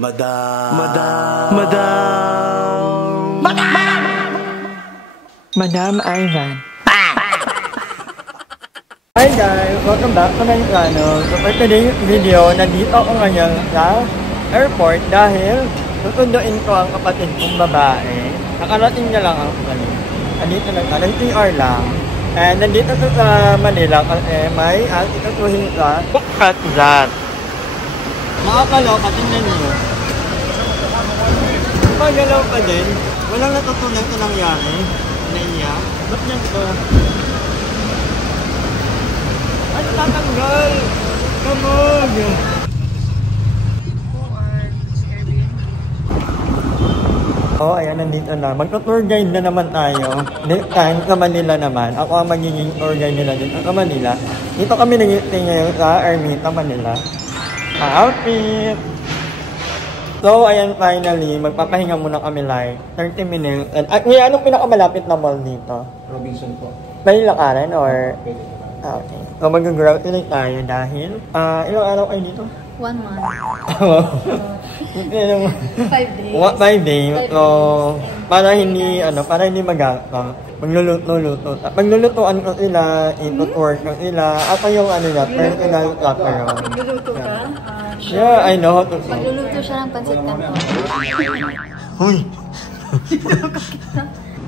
Madam. Madam Ivan. Hi guys! Welcome back to my channel. So for today's video, nandito ako ngayon sa airport dahil susunduin ko ang kapatid kong babae. Nakarating niya lang ako kanina. Nandito na siya, nag-PR lang. And nandito sa Manila kasi may itutuhin sa Bukkat Zat. Makakaloka, tingnan niyo. Magalaw pa din. Walang natutunan sa nangyari. Naiya. Ba't yan ito? Ay, tatanggal! Kamog! Oh, ayan, nandito na. Magto-tour guide na naman tayo. This time, sa Manila naman. Ako ang magiging tour guide nila dito sa Manila. Dito kami nag-stay ngayon sa Ermita, Manila. Outfit! So, ayan, finally, magpapahinga muna kami like 30 minutes. At anong pinakamalapit na mall dito? Robinson po. May lakaran or? Okay. So, mag-grocery tayo dahil, ilang araw kayo dito? 1 month. 5 days. 5 days. So, para hindi magagawa. Magluluto-luto. Maglulutuan ko sila, itutour ko sila. Ako yung personal chaperone. Magluluto ka? Yeah, I know how to cook. Magluluto siya ng pansit canton. Huy!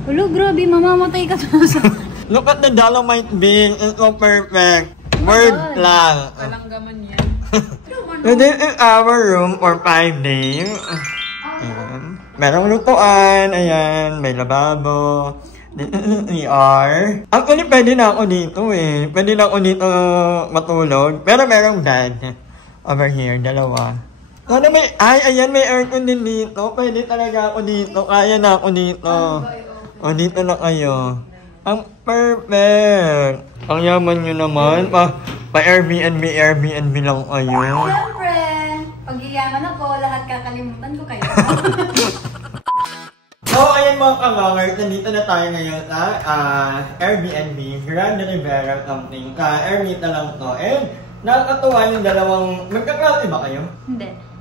Hulo, grabe, mamamatay ka to sa... Look at the Dolomite bean. It's so perfect. Word lang. Palanggaman yan. So this is our room for 5 days. Ayan. Merong lutuan. Ayan. May lababo. This is ER. Actually, pwede na ako dito eh. Pwede na ako dito matulog. Pero merong bed. Over here. Dalawa. Ano may... ayan. May aircon din dito. Pwede talaga ako dito. Kaya na ako dito. O, dito na kayo. Ang perfect! Ang yaman nyo naman. Pa-Airbnb lang kayo. Siyempre, pag iyaman ako, lahat kakalimutan ko kayo. So, ayan mga kamangers, nandito na tayo ngayon sa Airbnb, Grand Rivera something. Ermita lang to. And, nakakatuwa yung dalawang... Magkaklase ba kayo? Hindi.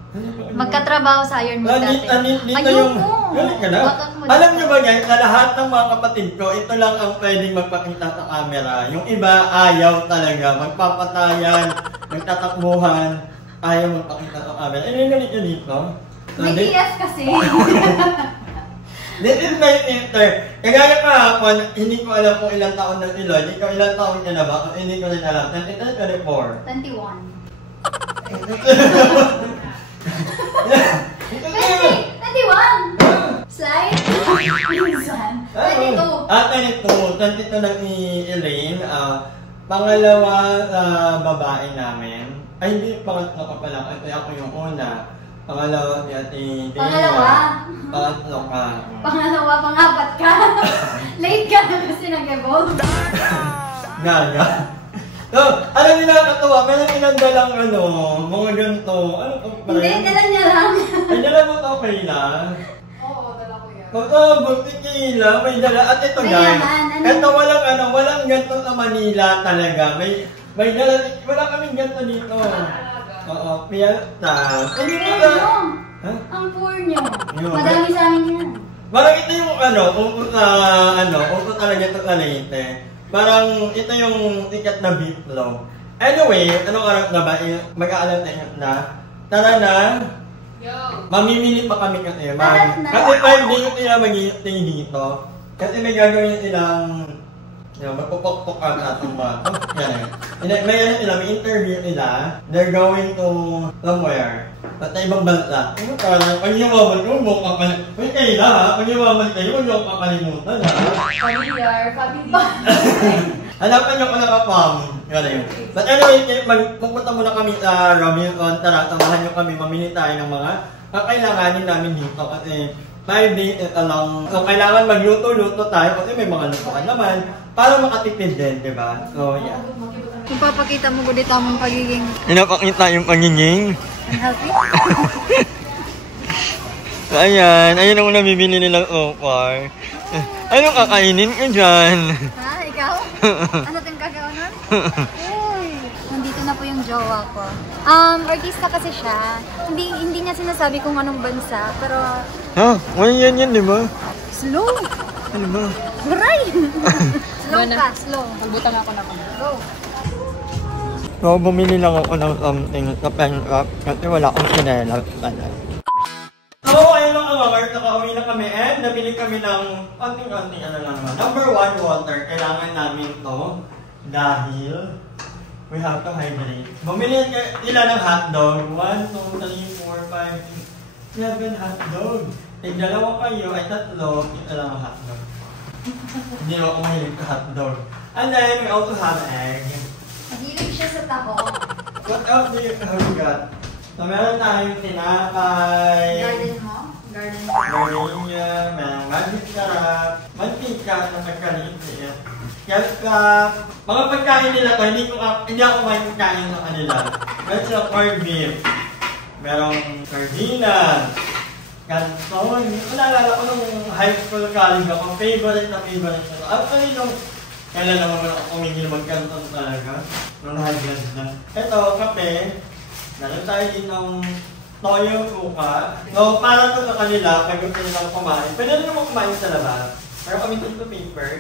Magkatrabaho sa Iron Man dati. Dito yung... Galit ka na? Alam nyo ba guys, na lahat ng mga kapatid ko, ito lang ang pwedeng magpakita sa camera. Yung iba, ayaw talaga. Magpapatayan, magtatakbuhan, ayaw magpakita sa camera. Ano yung galit nyo dito? May TF kasi. This is my sister. Kagaya kahapon, hindi ko alam kung ilang taon na si Lloyd. Ikaw ilang taon niya na ba? Kung hindi ko rin alam. 23, 24. 21. 21! Slide? Minsan. 22. 22 na ni Elaine. Pangalawa sa babae namin. Ay, hindi, pangatlo ka pala. Kasi ako yung una. Pangalawa si Ate Dina. Pangalawa? Pangatlo ka. Pangalawa, pangapat ka. Late ka na kasi nag-evolve. Gaga. So, alam niyo nakakatuwa, meron inandalang mga ganito. Ano to pala? Hindi, dala niya lang. Ay, dala mo to Kayla? Oo, dala ko yan. Oo, buti Kayla, may dala. At ito guys, ito walang ganito sa Manila talaga. May dala, wala kaming ganito dito. Oo, piyata. Hindi mo ba? Ang poor niyo. Madami sa amin yan. Parang ito yung kung talaga ito sa Leyte. Parang ito yung ticket na beef loaf. Anyway, anong oras na ba? Mag-aalam na. Tara na. Mamimili pa kami kasi. Kasi 5 days sila mag-i-stay dito. Kasi may gagawin silang magpupok-pokan atong bato. May interview nila. They're going to somewhere. At ibang bansa. Pag yumaman ko, huwag kang kalimutan. Uy, Kayla ha? Pag yumaman kayo, huwag kang kalimutan ha? Familiar. Hanapan niyo ko na kapam. But anyway, magpunta muna kami sa Robinson. Tara, samahan niyo kami. Mamili tayo ng mga kakailanganin namin dito. Kasi 5 days is along. So, kailangan magluto-luto tayo kasi may mga lutuan naman para makatipid din, diba? So, yeah. Ipapakita mo ko dito ang pagiging... Pinapakita yung pagiging... unhealthy? So, ayan ang nabibili nilang opar. Anong kakainin ka dyan? Ha? Ikaw? Ano tayong kagawin nun? Uy! Nandito na po yung jowa ko. Artista kasi siya. Hindi niya sinasabi kung anong bansa, pero... Ha? Ngayon yan, di ba? Slow! Ano ba? Huray! Slow ka, slow. Magbutang ako na Go. So, bumili lang ako ng something sa Pencrop kasi wala akong sinela. So, ayun lang ang Mart, nakauwi na kami and nabili kami ng konting-konting ano lang naman. Number 1, water. Kailangan namin to dahil we have to hydrate. Bumili nila ng hotdog. 1, 2, 3, 4, 5, 7 hotdog. Tig-dalawa kayo ay 3, ito lang ang hotdog. Hindi ako mahilig sa hotdog. And then, we also have egg. Mahilig siya sa taho. What else do you have we got? So, meron tayong tinapay. Garden mo? Garden mo? Gardenia, merong magic sarap, mantika na nagkaliit. Ketchup. Mga pagkain nila to, hindi ako may pagkain sa kanila. Meron sila corned beef. Merong sardinas. Canton. Naalala ko nung high school college ako, favorite na favorite na to. Actually, nung kailan naman ako kumigil mag-canton talaga. Nung high class na. Ito, kape. Meron tayo din ng toyo suka. So, para to sa kanila, pag gusto nilang kumain. Pwede rin naman kumain sa labas. Pero kami dito paper.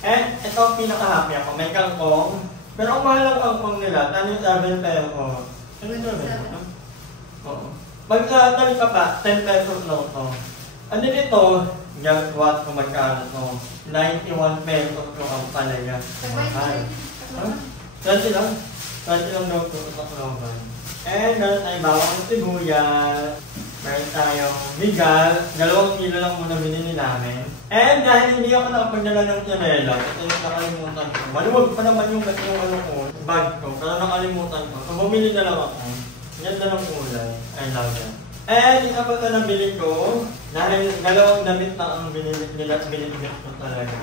And ito, pinaka-happy ako. May kangkong. Pero ang mahal ng kangkong nila, tani 7 pesos. Ano yung 7? Oo. Pag tali ka pa, 10 pesos lang ito. Ano dito, guess what kung magkano ito? 91 pesos yung ang palaga. Mahal. 20 lang. 20 lang daw ito sa Clovan. And meron tayong bawang sibuyas. Meron tayong bigas. 2 kilo lang muna binili namin. And dahil hindi ako nakapagdala ng tirela, ito yung nakalimutan ko. Maluwag pa naman yung ano ko, bag ko. Pero nakalimutan ko. So bumili na lang ako. Ganda ng kulay. I love it. And isa pa ito nabili ko. Dahil 2 damit na ang binili ko talaga.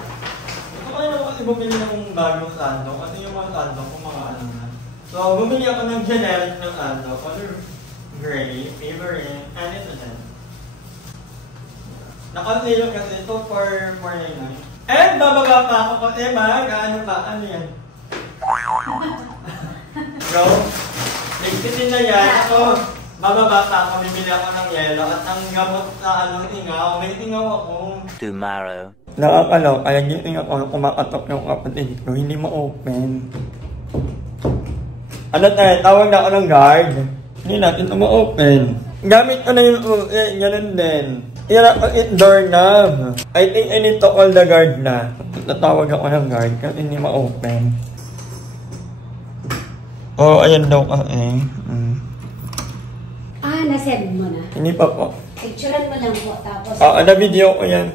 Gusto ko naman kasi bumili ng bagong sando. Kasi yung mga sando ko mga ano na. So, bumili ako ng generic ng sando. Color gray, favorite, and ito din. Naka-sale kasi ito for $4.99. And bababa pa ako kasi ano yan? Bro, nagsitin na yan. So, bababa pa ako, bibili ako ng yelo. At ang gamot sa ingaw, may ingaw ako. Tomorrow. Nakakalaw, kaya gising ako kumakatok yung kapatid ko, hindi ma-open. Ano tayo, tawag na ako ng guard. Hindi natin ito ma-open. Gamit ko na yung ganun din. Door knob. I think I need to call the guard na. Tatawag ako ng guard kasi hindi ma-open. Oh, ayan daw ka eh. Na-send mo na? Hindi pa po. Picturean mo lang po, tapos... na-video ko yan.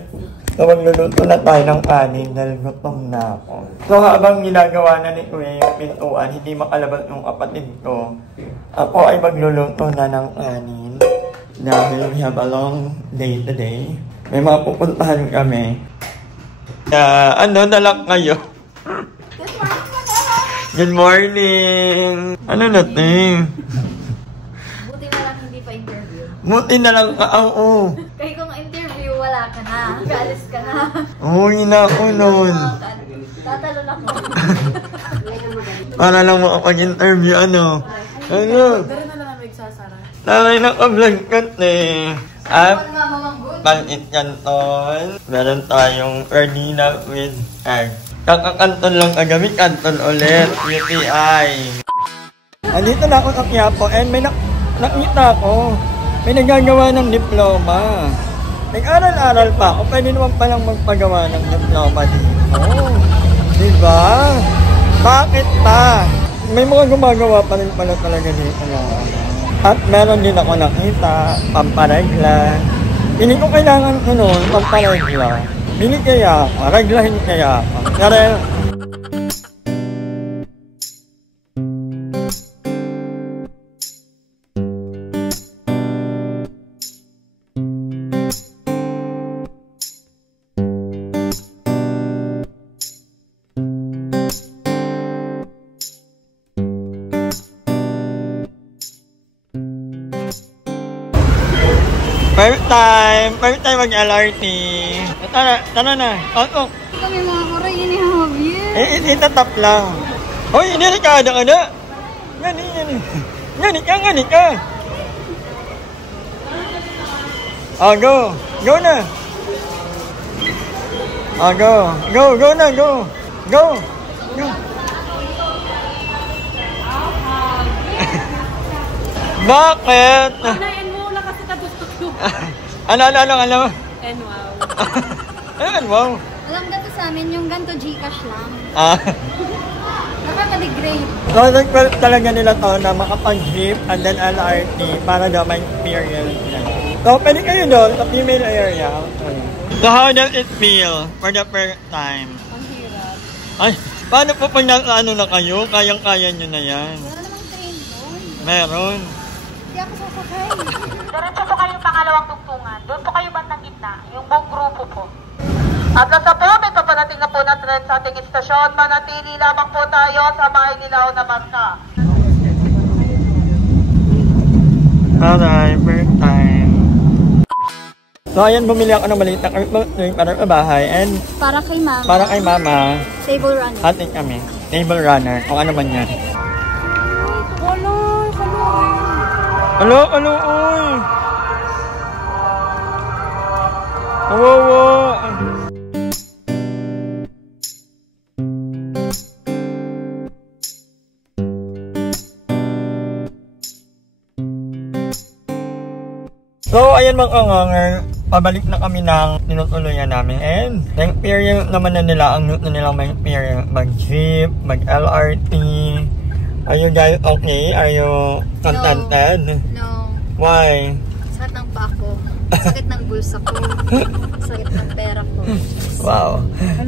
So, magluluto na tayo ng kanin dahil gutom na ako. So, habang ginagawa na ni Kuya yung pintuan, hindi makalabas yung kapatid ko. Ako ay magluluto na ng kanin. Dahil we have a long day today. May mga pupuntahan kami. Nalak kayo? Good morning! Ano natin? Buti na lang hindi pa interview. Buti na lang ka, oo. Kaya kung interview, wala ka na. Kaalis ka na. Uwi na ako nun. Tatalon ako. Para lang makapag-interview, ano? Ano? Pero na lang nagsasara. Taray naka-vlog ka eh. At Mamang good. pang-it canton. Meron tayong Erdina with egg. Kakakanton lang kagabi, kanton ulit. UTI. Andito na ako sa Quiapo and may nakita ako. May nagagawa ng diploma. Nag-aral-aral pa ako. Pwede naman palang magpagawa ng diploma dito. Diba? Bakit pa? May mga gumagawa pa rin pala talaga dito. At meron din ako nakita, pamparegla. Hindi ko kailangan pamparegla. Bili kaya ako, reglahin kaya ako. Karel. First time mag-LRT. Tara na. Oh. Kami mga kuray, yun yung hobby. Itatap lang. Hoy, hindi ka na. Yan. Ganit ka. Oh, go. Go na. Oh, go. Go na, go. Go. Bakit? Unahin mo na kasi katututug. Ano? And wow. Ano, wow. Alam ganito sa amin, yung ganito Gcash lang. Nakaka-degrade. So, nag-well talaga nila to na makapag-jeep and then LRT para daw may experience nila. So, pwede kayo doon sa female area. So, how does it feel for the first time? Ang hirap. Ay, paano po pag ano na kayo? Kayang-kaya nyo na yan. Wala namang train doon. Meron. Hindi ako sasakay. Diretso po kayong pangalawang tugtungan. Doon po kayo bandang gitna, yung buong grupo po. At nasa po, may paparating na po na tren sa ating istasyon. Manatili lamang po tayo sa may nilaw na marka. Alright, first time. So, ayan, bumili ako ng maliit na carpet para sa bahay and Para kay mama. para kay mama, Table runner. atin kami. Table runner, kung ano man yan. Hello, uy! Wawa! So, ayan mga kanganger, pabalik na kami ng tinutuluyan namin and na-experience naman na nila ang note na nilang may experience mag-jeep, mag-LRT. Are you guys okay? Are you contented? No. Why? Sakit ng paa ko. Sakit ng bulsa ko. Sakit ng pera ko. Wow.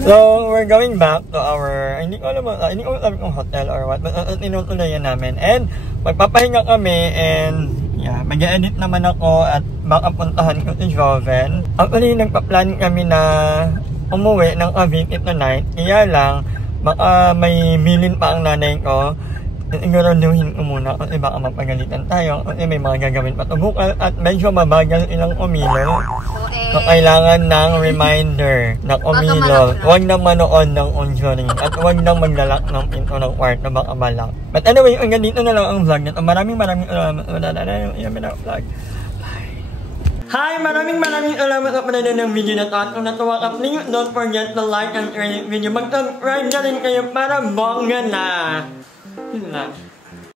So, we're going back to our, hindi ko alam kung hotel or what, but tinutuluyan namin. And, magpapahinga kami and, yeah, mag-edit naman ako at baka puntahan ko si Joven. Actually, nagpa-plan kami na umuwi ng Cavite tonight. Kaya lang, baka may bilin pa ang nanay ko. Siguraduhin ko muna kasi baka mapagalitan tayo kasi may mga gagawin pa ito bukas at medyo mabagal ilang umilo. So, kailangan ng reminder na umilo. Huwag na manood ng Conjuring at huwag na maglalak ng pinto ng kwarto baka malak. But anyway, hanggang dito na lang ang vlog nito. Maraming salamat. Wala na yung vlog. Hi! Maraming salamat sa panonood ng video na ito. At kung natuwa ka, please don't forget to like and share this video. Mag-subscribe na rin kayo para bongga na. Yun lang.